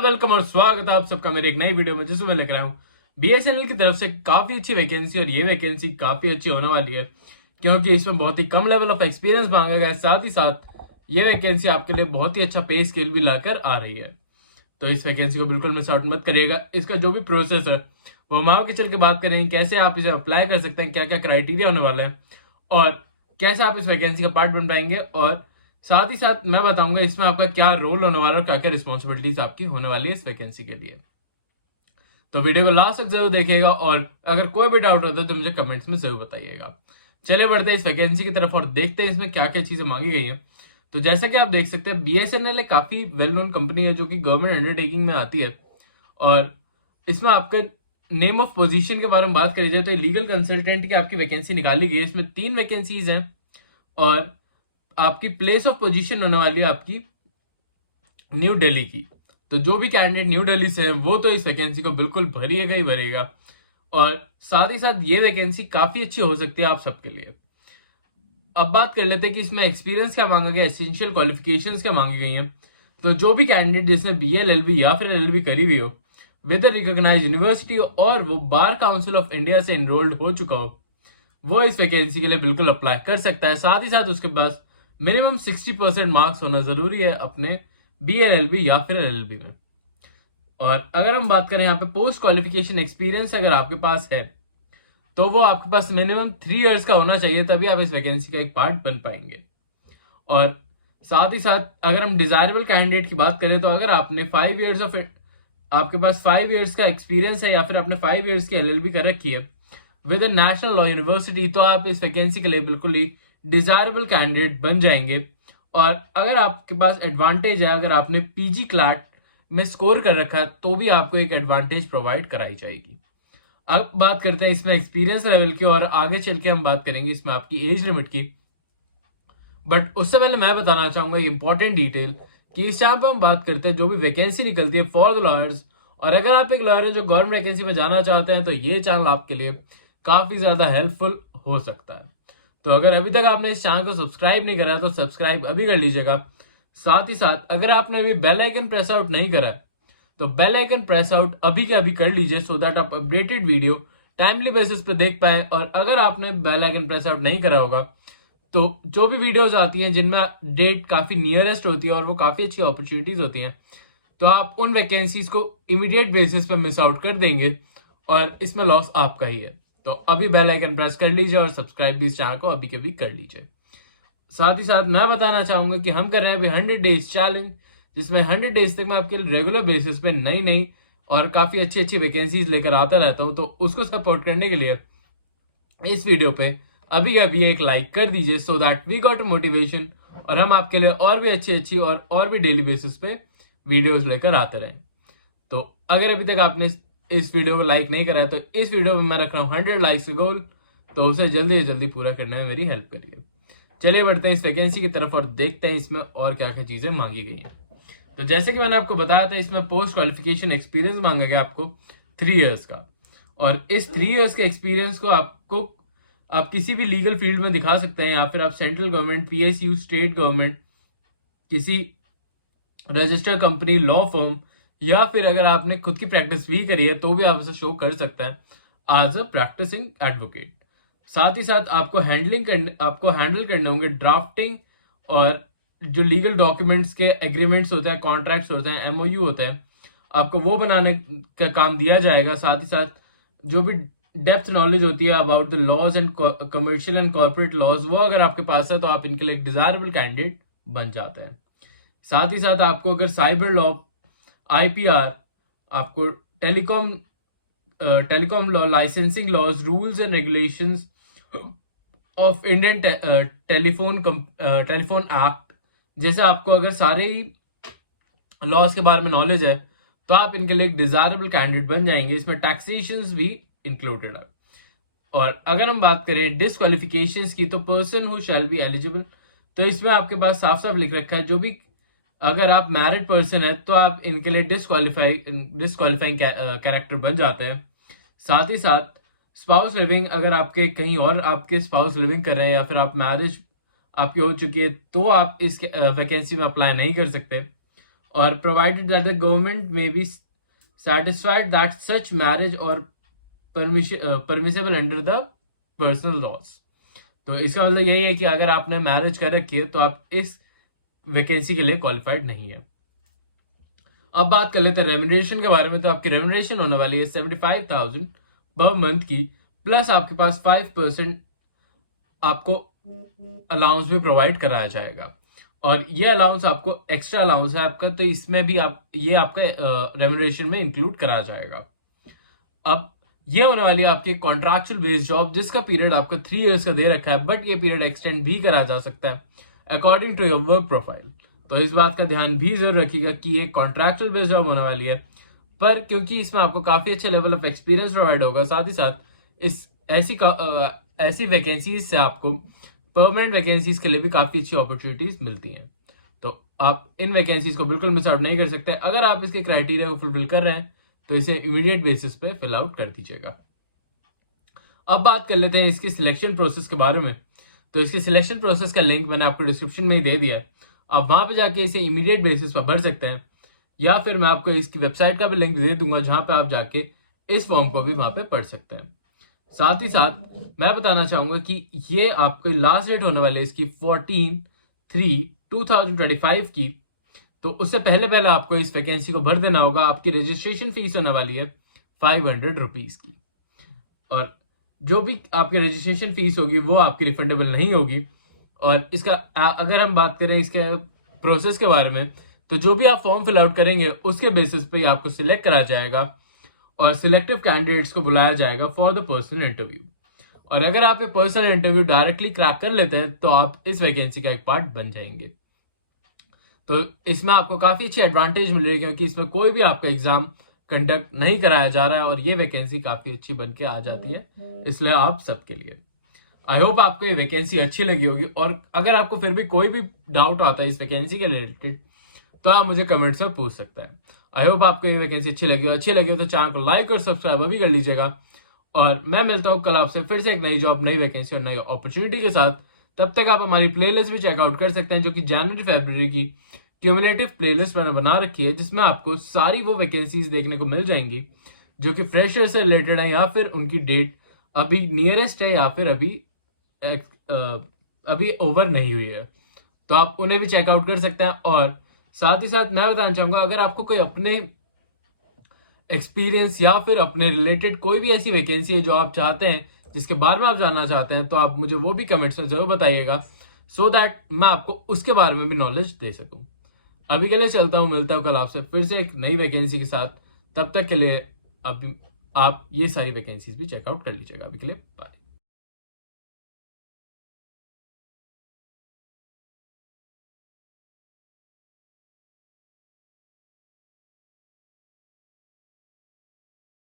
Hello welcome और स्वागत है आप सबका मेरे एक नई वीडियो में, जिसमें मैं लेकर आया हूँ बीएसएनएल की तरफ से काफी अच्छी वैकेंसी। और ये वैकेंसी काफी अच्छी होने वाली है क्योंकि इसमें बहुत ही कम लेवल ऑफ एक्सपीरियंस मांगा गया है। साथ ही साथ ये वैकेंसी आपके लिए बहुत ही अच्छा पे स्केल भी लाकर आ रही है। तो इस वैकेंसी को बिल्कुल मिस आउट मत करिएगा। इसका जो भी प्रोसेस है वो हम आगे चल के बात करेंगे, कैसे आप इसे अप्लाई कर सकते हैं, क्या क्या क्राइटेरिया होने वाले हैं और कैसे आप इस वैकेंसी का पार्ट बन पाएंगे। और साथ ही साथ मैं बताऊंगा इसमें आपका क्या रोल होने वाला है और क्या क्या रिस्पॉन्सिबिलिटीज आपकी होने वाली है इस वैकेंसी के लिए। तो वीडियो को लास्ट तक जरूर देखिएगा और अगर कोई भी डाउट होता है तो मुझे कमेंट्स में जरूर बताइएगा। चलिए बढ़ते हैं इस वैकेंसी की तरफ और देखते हैं इसमें क्या क्या चीजें मांगी गई है। तो जैसा कि आप देख सकते हैं, बीएसएनएल एक काफी वेल नोन कंपनी है जो कि गवर्नमेंट अंडरटेकिंग में आती है। और इसमें आपके नेम ऑफ पोजीशन के बारे में बात करी जाए तो लीगल कंसल्टेंट की आपकी वैकेंसी निकाली गई है। इसमें 3 वैकेंसीज हैं और आपकी प्लेस ऑफ पोजीशन होने वाली है आपकी न्यू दिल्ली की। तो जो भी कैंडिडेट न्यू दिल्ली से है वो तो इस वैकेंसी को बिल्कुल भरिएगा ही भरिएगा। और साथ ही साथ ये वैकेंसी काफी अच्छी हो सकती है आप सबके लिए। अब बात कर लेते हैं कि इसमें एक्सपीरियंस क्या मांगा गया, एसेंशियल क्वालिफिकेशंस क्या मांगी गई हैं। तो जो भी कैंडिडेट जिसने बीएल एलबी या फिर एलएलबी करी हुई हो विद रिकॉग्नाइज्ड यूनिवर्सिटी और वो बार काउंसिल ऑफ इंडिया से एनरोल्ड हो चुका हो, वो इस वैकेंसी के लिए बिल्कुल अप्लाई कर सकता है। साथ ही साथ उसके पास मिनिमम 60% मार्क्स होना जरूरी है अपने बीएलएलबी या फिर एलएलबी में। और अगर हम बात करें यहाँ पे पोस्ट क्वालिफिकेशन एक्सपीरियंस अगर आपके पास है तो वो आपके पास मिनिमम 3 इयर्स का होना चाहिए, तभी आप इस वैकेंसी का एक पार्ट बन पाएंगे। और साथ ही साथ अगर हम डिजायरेबल कैंडिडेट की बात करें तो अगर आपने 5 इयर्स ऑफ आपके पास 5 इयर्स का एक्सपीरियंस है या फिर आपने 5 इयर्स की एलएलबी कर रखी है विद नेशनल लॉ यूनिवर्सिटी, तो आप इस वैकेंसी के लिए बिल्कुल ही डिजायरेबल कैंडिडेट बन जाएंगे। और अगर आपके पास एडवांटेज है, अगर आपने पीजी क्लैट में स्कोर कर रखा है तो भी आपको एक एडवांटेज प्रोवाइड कराई जाएगी। अब बात करते हैं इसमें एक्सपीरियंस लेवल की और आगे चल के हम बात करेंगे इसमें आपकी एज लिमिट की। बट उससे पहले मैं बताना चाहूंगा इंपॉर्टेंट डिटेल कि इस यहाँ पे हम बात करते हैं जो भी वैकेंसी निकलती है फॉर द लॉयर्स। और अगर आप एक लॉयर है जो गवर्नमेंट वैकेंसी में जाना चाहते हैं तो ये चैनल आपके लिए काफी ज्यादा हेल्पफुल हो सकता है। तो अगर अभी तक आपने इस चैनल को सब्सक्राइब नहीं करा तो सब्सक्राइब अभी कर लीजिएगा। साथ ही साथ अगर आपने अभी बेल आइकन प्रेस आउट नहीं करा तो बेल आइकन प्रेस आउट अभी के अभी कर लीजिए, सो दैट आप अपडेटेड वीडियो टाइमली बेसिस पे देख पाए। और अगर आपने बेल आइकन प्रेस आउट नहीं करा होगा तो जो भी वीडियोस आती हैं जिनमें डेट काफी नियरेस्ट होती है और वो काफी अच्छी अपॉर्चुनिटीज होती हैं, तो आप उन वैकेंसीज को इमीडिएट बेसिस पे मिस आउट कर देंगे और इसमें लॉस आपका ही है। तो अभी बेल आइकन प्रेस कर लीजिए और सब्सक्राइब भी इस चैनल को अभी के भी कर लीजिए। साथ ही साथ मैं बताना चाहूंगा कि हम कर रहे हैं अभी 100 डेज चैलेंज, जिसमें 100 डेज तक मैं आपके रेगुलर बेसिस पे नई नई और काफी अच्छी अच्छी वैकेंसीज लेकर आता रहता हूं। तो उसको सपोर्ट करने के लिए इस वीडियो पे अभी अभी एक लाइक कर दीजिए, so that we got motivation और हम आपके लिए और भी अच्छी अच्छी और भी डेली बेसिस पे वीडियोस लेकर आते रहें। तो अगर अभी तक आपने इस वीडियो को लाइक नहीं करा है तो इस वीडियो में मैं रख रहा हूँ 100 लाइक्स का गोल, तो उसे जल्दी से जल्दी पूरा करने में मेरी हेल्प करिए। चलिए बढ़ते हैं इस वैकेंसी की तरफ और देखते हैं इसमें और क्या क्या चीजें मांगी गई हैं। तो जैसे कि मैंने आपको बताया था, इसमें पोस्ट क्वालिफिकेशन एक्सपीरियंस मांगा गया आपको 3 इयर्स का। और इस 3 इयर्स के एक्सपीरियंस को आप किसी भी लीगल फील्ड में दिखा सकते हैं, या फिर आप central government, PSU, state government, किसी रजिस्टर्ड कंपनी, लॉ फर्म, या फिर अगर आपने खुद की प्रैक्टिस भी करी है तो भी आप इसे शो कर सकते हैं एज अ प्रैक्टिसिंग एडवोकेट। साथ ही साथ आपको हैंडल करने होंगे ड्राफ्टिंग और जो लीगल डॉक्यूमेंट्स के एग्रीमेंट्स होते हैं, कॉन्ट्रैक्ट्स होते हैं, एमओयू होते हैं, आपको वो बनाने का काम दिया जाएगा। साथ ही साथ जो भी डेप्थ नॉलेज होती है about the laws and commercial and corporate laws, वो अगर आपके पास है तो आप इनके लिए एक डिजायरेबल कैंडिडेट बन जाते हैं। साथ ही साथ आपको अगर साइबर लॉ, आईपीआर, आपको telecom law, licensing laws, rules and regulations of Indian telephone act, जैसे आपको अगर सारे ही लॉज के बारे में नॉलेज है तो आप इनके लिए एक डिजायरेबल कैंडिडेट बन जाएंगे। इसमें टैक्सेशन भी इंक्लूडेड है। और अगर हम बात करें डिसक्वालिफिकेशंस की, तो person who shall be eligible, तो इसमें आपके पास साफ साफ लिख रखा है जो भी अगर आप मैरिड पर्सन है तो आप इनके लिए डिसक्वालिफाइंग कैरेक्टर बन जाते हैं। साथ ही साथ स्पाउस लिविंग, अगर आपके कहीं और आपके स्पाउस लिविंग कर रहे हैं या फिर आप मैरिज आपकी हो चुकी है तो आप इस वैकेंसी में अप्लाई नहीं कर सकते। और provided that the government may be satisfied that such marriage or permissible under the personal laws। तो इसका मतलब यही है कि अगर आपने मैरिज कर रखी है तो आप इस वैकेंसी के लिए क्वालिफाइड नहीं है। अब बात कर लेते हैं रेम्यूनरेशन के बारे में। तो आपकी रेम्यूनरेशन होने वाली है 75,000 पर मंथ की, प्लस आपके पास 5% आपको अलाउंस भी प्रोवाइड कराया जाएगा। और ये अलाउंस आपको एक्स्ट्रा अलाउंस है आपका, तो इसमें भी आप ये आपका रेम्यूनरेशन में इंक्लूड कराया जाएगा। अब ये होने वाली है आपकी कॉन्ट्रैक्चुअल बेस्ड जॉब, जिसका पीरियड आपका 3 इयर्स का दे रखा है, बट ये पीरियड एक्सटेंड भी करा जा सकता है according to your work profile. तो इस बात का ध्यान भी जरूर रखिएगा कि ये कॉन्ट्रैक्चुअल बेस्ड जॉब होने वाली है, पर क्योंकि इसमें आपको काफी अच्छे लेवल ऑफ एक्सपीरियंस प्रोवाइड होगा, साथ ही साथ इस ऐसी वैकेंसीज से आपको परमानेंट वैकेंसीज के लिए भी काफी अच्छी अपॉर्चुनिटीज मिलती हैं। तो आप इन वैकेंसीज को बिल्कुल मिस आउट नहीं कर सकते। अगर आप इसके क्राइटेरिया को फुलफिल कर रहे हैं तो इसे इमीडिएट बेसिस पे फिल आउट कर दीजिएगा। अब बात कर लेते हैं इसकी सिलेक्शन प्रोसेस के बारे में। तो इसके सिलेक्शन प्रोसेस का लिंक मैंने आपको डिस्क्रिप्शन में ही दे दिया है, आप वहां पे जाके इसे इमीडिएट बेसिस पर भर सकते हैं, या फिर मैं आपको इसकी वेबसाइट का भी लिंक दे दूंगा जहां पे आप जाके इस फॉर्म को भी वहां पे पढ़ सकते हैं। साथ ही साथ मैं बताना चाहूंगा कि ये आपकी लास्ट डेट होने वाली है इसकी 14/3/2025 की। तो उससे पहले आपको इस वैकेंसी को भर देना होगा। आपकी रजिस्ट्रेशन फीस होने वाली है 500 रुपीज की, और जो भी आपकी रजिस्ट्रेशन फीस होगी वो आपकी रिफंडेबल नहीं होगी। और इसका अगर हम बात करें इसके प्रोसेस के बारे में, तो जो भी आप फॉर्म फिल आउट करेंगे उसके बेसिस पे आपको सिलेक्ट करा जाएगा और सिलेक्टिव कैंडिडेट्स को बुलाया जाएगा फॉर द पर्सनल इंटरव्यू। और अगर आप ये पर्सनल इंटरव्यू डायरेक्टली क्रैक कर लेते हैं तो आप इस वैकेंसी का एक पार्ट बन जाएंगे। तो इसमें आपको काफी अच्छी एडवांटेज मिल रही है, क्योंकि इसमें कोई भी आपका एग्जाम कंडक्ट नहीं कराया जा रहा है और ये वैकेंसी काफी अच्छी बन के आ जाती है, इसलिए आप सबके लिए। आई होप आपको ये वैकेंसी अच्छी लगी होगी, और अगर आपको फिर भी कोई भी डाउट आता है इस वैकेंसी के रिलेटेड तो आप मुझे कमेंट्स में पूछ सकते हैं। आई होप आपको ये वैकेंसी अच्छी लगी हो तो चैनल को लाइक और सब्सक्राइब अभी कर लीजिएगा। और मैं मिलता हूँ कल आपसे फिर से एक नई जॉब, नई वैकेंसी और नई अपॉर्चुनिटी के साथ। तब तक आप हमारी प्लेलिस्ट भी चेकआउट कर सकते हैं, जो कि जनवरी फरवरी की क्यूमुलेटिव प्लेलिस्ट मैंने बना रखी है, जिसमें आपको सारी वो वैकेंसीज देखने को मिल जाएंगी जो कि फ्रेशर से रिलेटेड है, या फिर उनकी डेट अभी नियरेस्ट है, या फिर अभी ओवर नहीं हुई है। तो आप उन्हें भी चेकआउट कर सकते हैं। और साथ ही साथ मैं बताना चाहूंगा, अगर आपको कोई अपने एक्सपीरियंस या फिर अपने रिलेटेड कोई भी ऐसी वैकेंसी है जो आप चाहते हैं, जिसके बारे में आप जानना चाहते हैं, तो आप मुझे वो भी कमेंट्स में जरूर बताइएगा, सो दैट मैं आपको उसके बारे में भी नॉलेज दे सकूं। अभी के लिए चलता हूं, मिलता हूं कल आपसे फिर से एक नई वैकेंसी के साथ। तब तक के लिए अभी आप ये सारी वैकेंसीज भी चेकआउट कर लीजिएगा। अभी के लिए बाय।